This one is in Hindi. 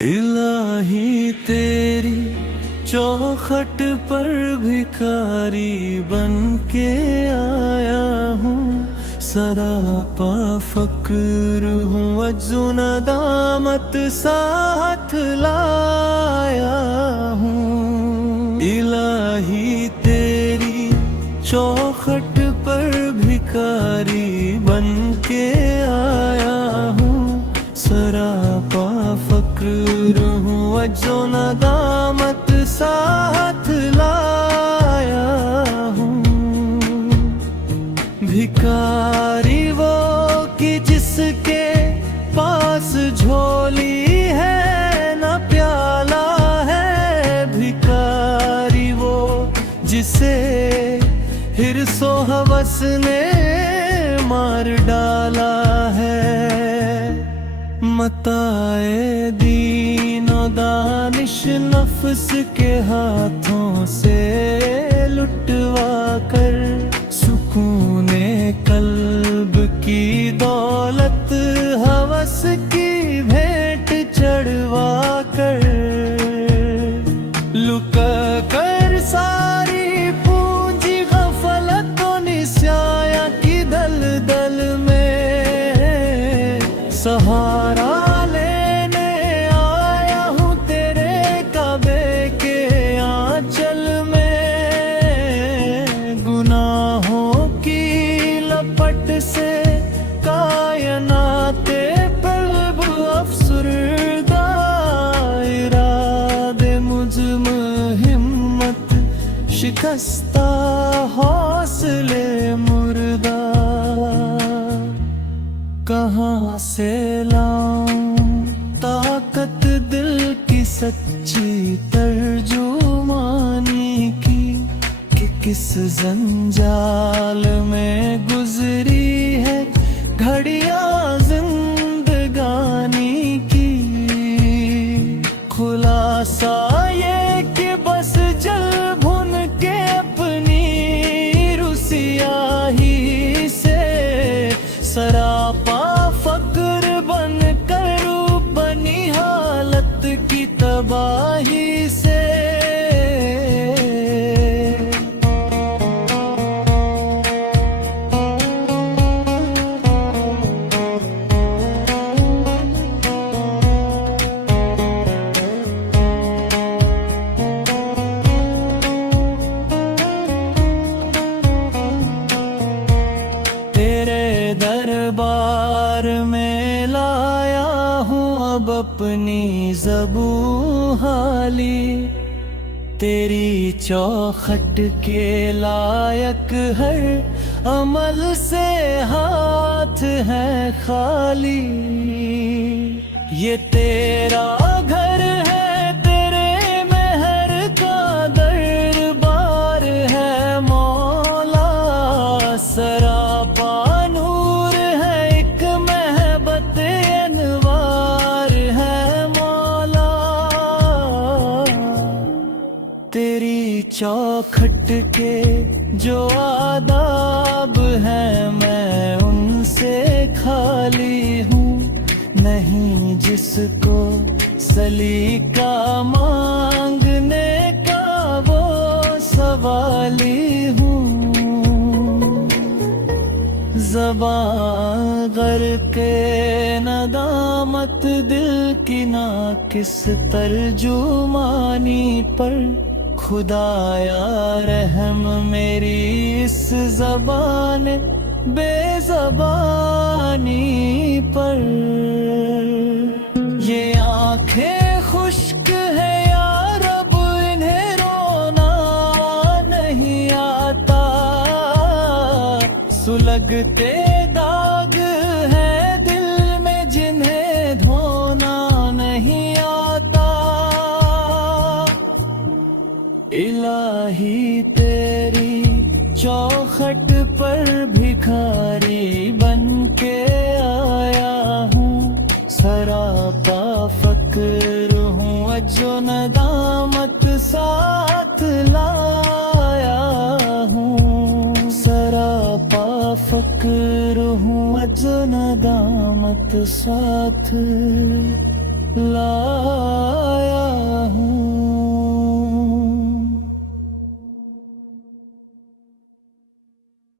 इलाही तेरी चौखट पर भिखारी बन के आया हूँ। सरापा फक्र हूँ, अज्जु नदामत साथ लाया हूँ। इलाही तेरी चौखट पर भिखारी बन के आया हूँ। सरापा फक्र हूँ, अज्जो नदामत साथ लाया हूँ। भिखारी वो कि जिसके पास झोली है न प्याला है। भिखारी वो जिसे हिर्सो हवस ने मार डाला है। मताए दीनो दानिश नफ्स के हाथों से लुटवा कर, सुकूने कल्ब की दौलत हवस की भेंट चढ़वा कर, लुका कर सारी पूंजी गफलतों निस्याया की दलदल में सहारा लेने आया हूँ तेरे काबे के आंचल में। गुनाहों की लपट से कायनाते पल्ब अफसुरदा, इरादे मुझम हिम्मत शिकस्ता हौसले मुर्दा। कहाँ से लाऊं ताकत दिल की सच्ची तर्जुमानी की, कि किस जंजाल में गुजरी है घड़ियां जिंदगानी की। खुलासा ये कि बस जल भुन के अपनी रुसियाही से, सरापा फक्र बन कर बनी हालत की तबाही से। तेरे दरबार में लाया हूँ अब अपनी ज़बू हाली। तेरी चौखट के लायक हर अमल से हाथ है खाली। ये तेरा घर है, तेरे महर का दरबार है मौला। सरापा नूर है, एक महबत अनवार है मौला। तेरी चौखट के जो आदाब हैं मैं उनसे खाली हूँ। नहीं जिसको सलीका मांगने का वो सवाली हूँ। ज़बान गर्क़े नदामत दिल की ना किस तर्जुमानी पर, खुदाया रहम मेरी इस ज़बान बेज़बानी पर। ये आँखें खुश्क है या रब, इन्हें रोना नहीं आता। सुलगते दाग है दिल में जिन्हें धोना नहीं आता। इलाही तेरी चौखट पर भिखारी बन के आया हूँ। सरापा फक्र हूँ, अज्जो नदामत साथ लाया हूँ। सरापा फक्र हूँ, अज्जो नदामत साथ ला